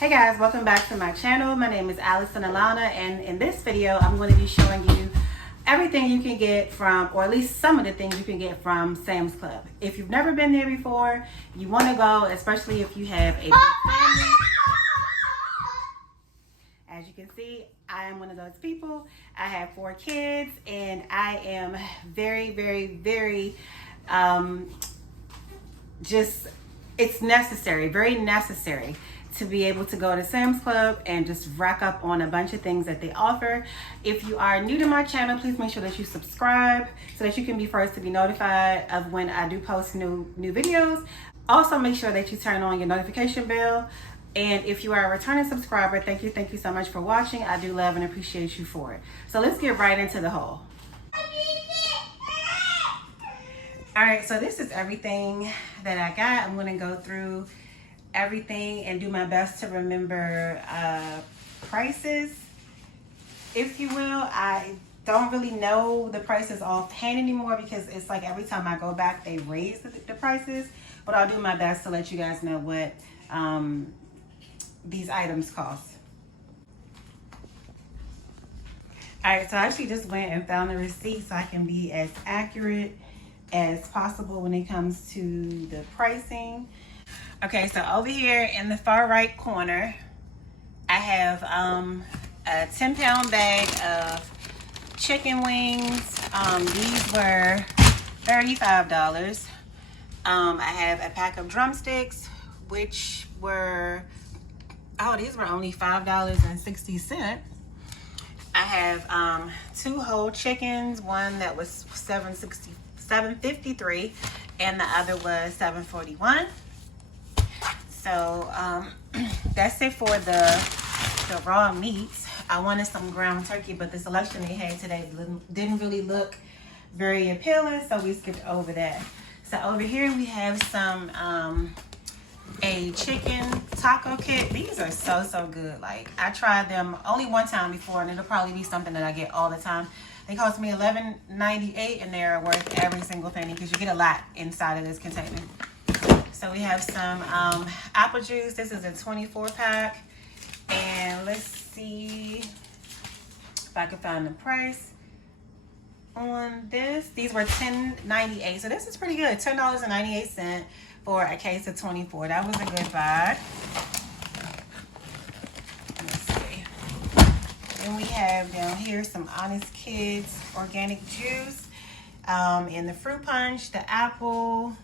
Hey guys, welcome back to my channel. My name is Allison Alanna, and in this video I'm going to be showing you everything you can get from, or at least some of the things you can get from Sam's Club. If you've never been there before, you want to go, especially if you have a big family. As you can see, I am one of those people. I have 4 kids and I am very it's necessary, very necessary to be able to go to Sam's Club and just rack up on a bunch of things that they offer. If you are new to my channel, please make sure that you subscribe so that you can be first to be notified of when I do post new videos. Also, make sure that you turn on your notification bell. And if you are a returning subscriber, thank you so much for watching. I do love and appreciate you for it. So let's get right into the haul. All right, so this is everything that I got. I'm gonna go through everything and do my best to remember prices, if you will. I don't really know the prices offhand anymore because it's like every time I go back they raise the prices, but I'll do my best to let you guys know what these items cost. All right, so I actually just went and found the receipt so I can be as accurate as possible when it comes to the pricing. Okay, so over here in the far right corner, I have a 10-pound bag of chicken wings. These were $35. I have a pack of drumsticks, which were, these were only $5.60. I have 2 whole chickens, one that was $7.53 and the other was $7.41. So that's it for the raw meats. I wanted some ground turkey, but the selection they had today didn't really look very appealing, so we skipped over that. So over here we have some a chicken taco kit. These are so good. Like, I tried them only one time before, and it'll probably be something that I get all the time. They cost me $11.98 and they're worth every single penny because you get a lot inside of this container. So we have some apple juice. This is a 24-pack. And let's see if I can find the price on this. These were $10.98. So this is pretty good. $10.98 for a case of 24. That was a good buy. Let's see. Then we have down here some Honest Kids organic juice. And the fruit punch, the apple,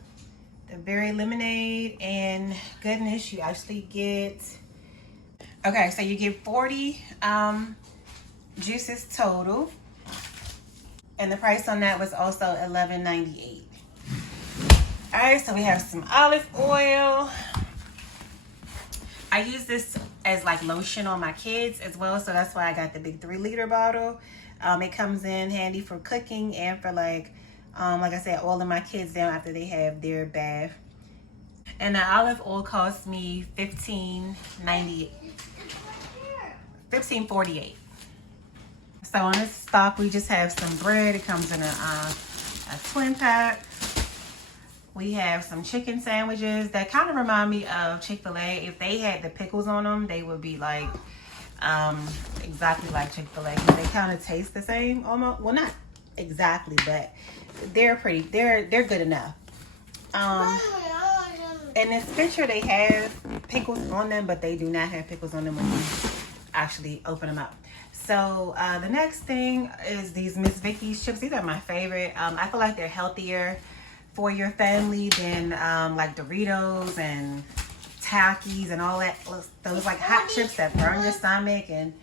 the berry lemonade, and goodness, you actually get, okay, so you get 40 juices total, and the price on that was also $11.98. All right, so we have some olive oil. I use this as like lotion on my kids as well, so that's why I got the big 3-liter bottle. It comes in handy for cooking and for like I said, oiling my kids down after they have their bath. And the olive oil cost me $15.48. So on this stock, we just have some bread. It comes in a twin pack. We have some chicken sandwiches that kind of remind me of Chick-fil-A. If they had the pickles on them, they would be like exactly like Chick-fil-A. They kind of taste the same almost. Well, not exactly, but they're good enough. In this picture they have pickles on them, but they do not have pickles on them when you actually open them up. So the next thing is these Miss Vicky's chips. These are my favorite. I feel like they're healthier for your family than like Doritos and Takis and all that, those like hot chips that burn your stomach and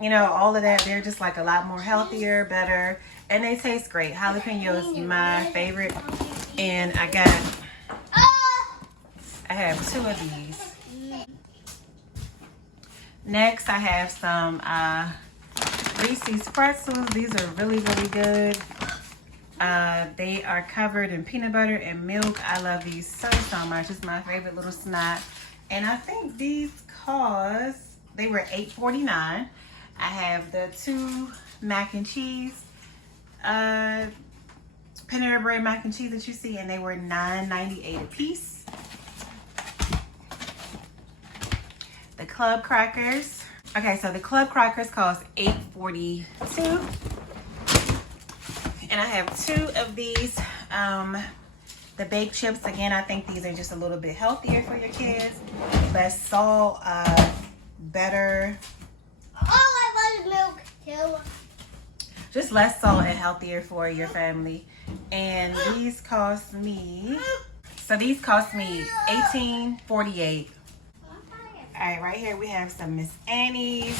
you know, all of that. They're just like a lot more healthier, better, and they taste great. Jalapeno is my favorite, and I have 2 of these. Next, I have some Reese's pretzels. These are really good. They are covered in peanut butter and milk. I love these so much. It's my favorite little snack, and I think these they were $8.49. I have the 2 mac and cheese, Panera Bread mac and cheese that you see, and they were $9.98 a piece. the club crackers. Okay, so the club crackers cost $8.42. And I have 2 of these. The baked chips, again, I think these are just a little bit healthier for your kids. Less salt, better. Oh, I want milk too. Just less salt and healthier for your family. And these cost me, so these cost me $18.48. Alright, right here we have some Miss Annie's.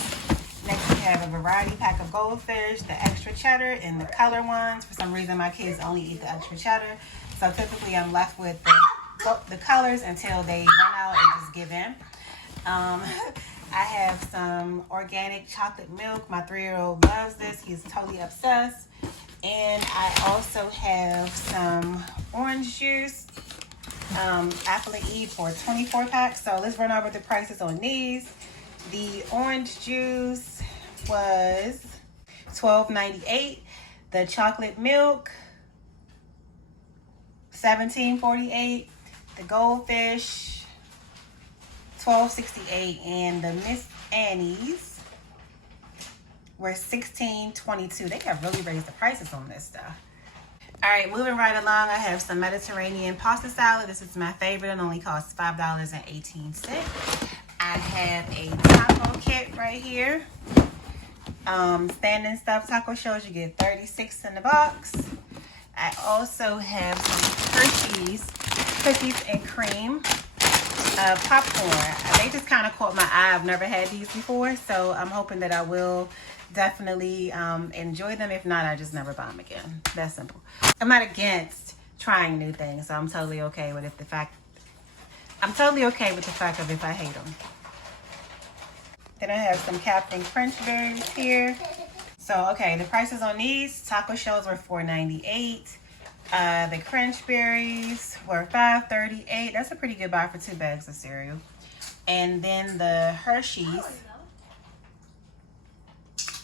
Next we have a variety pack of Goldfish, the extra cheddar and the color ones. For some reason my kids only eat the extra cheddar. So typically I'm left with the colors until they run out and just give in. I have some organic chocolate milk. My 3-year-old loves this. He's totally obsessed. And I also have some orange juice, Apple and Eve for a 24 pack. So let's run over the prices on these. The orange juice was $12.98. The chocolate milk, $17.48. The Goldfish, $12.68. And the Miss Annie's were $16.22. They have really raised the prices on this stuff. All right, moving right along, I have some Mediterranean pasta salad. This is my favorite and only costs $5.18. I have a taco kit right here. Standing stuffed taco shells, you get 36 in the box. I also have some Hershey's cookies and cream popcorn. They just kind of caught my eye. I've never had these before, so I'm hoping that I will definitely enjoy them. If not, I just never buy them again. That's simple. I'm not against trying new things, so I'm totally okay with the fact of if I hate them. Then I have some Captain Crunch berries here. So, okay, the prices on these taco shells were $4.98. The Crunch berries were $5.38. That's a pretty good buy for 2 bags of cereal. And then the Hershey's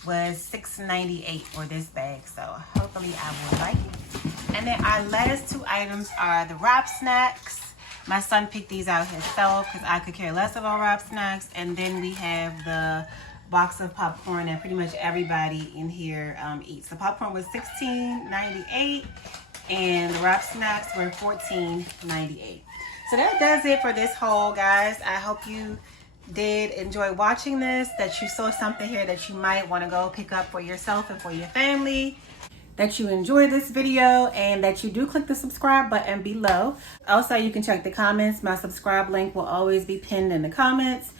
was $6.98 for this bag. So hopefully I will like it. And then our last 2 items are the wrap snacks. My son picked these out himself because I could care less about wrap snacks. And then we have the box of popcorn that pretty much everybody in here eats. The popcorn was $16.98 and the wrap snacks were $14.98. So that does it for this haul, guys. I hope you did enjoy watching this, that you saw something here that you might want to go pick up for yourself and for your family, that you enjoyed this video, and that you do click the subscribe button below. Also, you can check the comments. My subscribe link will always be pinned in the comments.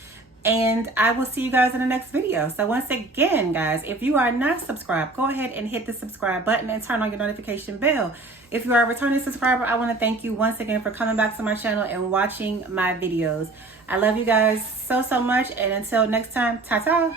And I will see you guys in the next video. So once again, guys, if you are not subscribed, go ahead and hit the subscribe button and turn on your notification bell. If you are a returning subscriber, I want to thank you once again for coming back to my channel and watching my videos. I love you guys so much. And until next time, ta-ta.